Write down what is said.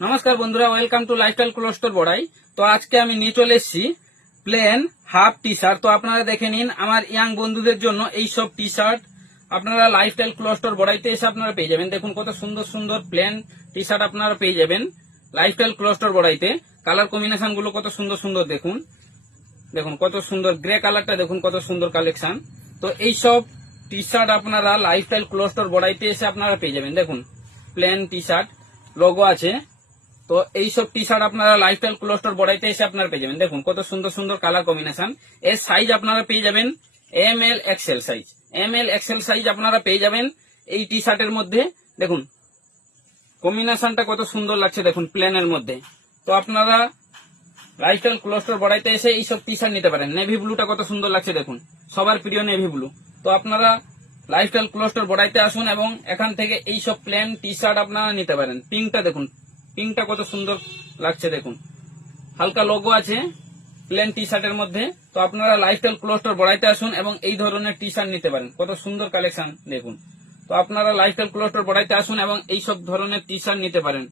নমস্কার বন্ধুরা, welcome to lifestyle cloth store বড়াই। তো আজকে আমি নিয়ে চলে এসেছি প্লেন হাফ টি শার্ট। তো আপনারা দেখে নিন আমার ইয়াং বন্ধুদের জন্য এই সব টি শার্ট আপনারা লাইফস্টাইল ক্লথ স্টোর বড়াইতে এসে আপনারা পেয়ে যাবেন। দেখুন কত সুন্দর সুন্দর প্লেন টি শার্ট আপনারা পেয়ে যাবেন লাইফস্টাইল ক্লথ স্টোর বড়াইতে। কালার কম্বিনেশন গুলো কত সুন্দর সুন্দর দেখুন, দেখুন কত সুন্দর গ্রে কালারটা, দেখুন কত সুন্দর কালেকশন। তো এই সব টি শার্ট আপনারা লাইফস্টাইল ক্লথ স্টোর বড়াইতে এসে আপনারা পেয়ে যাবেন। দেখুন প্লেন টি শার্ট লোগো আছে। তো এই সব টি শার্ট আপনারা লাইফস্টাইল ক্লথ স্টোর বড়াইতে এসে আপনারা পেয়ে যাবেন। দেখুন কত সুন্দর সুন্দর কালার কম্বিনেশন। এর সাইজ আপনারা পেয়ে যাবেন ML XL size. ML XL size আপনারা পেয়ে যাবেন এই টি শার্টের মধ্যে। দেখুন কম্বিনেশনটা কত সুন্দর লাগছে, দেখুন প্লেনের মধ্যে। তো আপনারা লাইফস্টাইল ক্লথ স্টোর বড়াইতে এসে এই সব টি শার্ট নিতে পারেন। নেভি ব্লুটা কত সুন্দর লাগছে, দেখুন সবার প্রিয় নেভি ব্লু। তো আপনারা লাইফস্টাইল ক্লথ স্টোর বড়াইতে আসুন এবং এখান থেকে এই সব প্লেন টি শার্ট আপনারা নিতে পারেন। পিঙ্কটা দেখুন, পিঙ্কটা কত সুন্দর লাগছে, দেখুন হালকা লোগো আছে প্লেন টি শার্টের মধ্যে। তো আপনারা লাইফস্টাইল ক্লথ স্টোর বড়াইতে আসুন এবং এই ধরনের টি শার্ট নিতে পারেন। কত সুন্দর কালেকশন দেখুন। তো আপনারা লাইফস্টাইল ক্লথ স্টোর বড়াইতে আসুন এবং এই সব ধরনের টি শার্ট নিতে পারেন।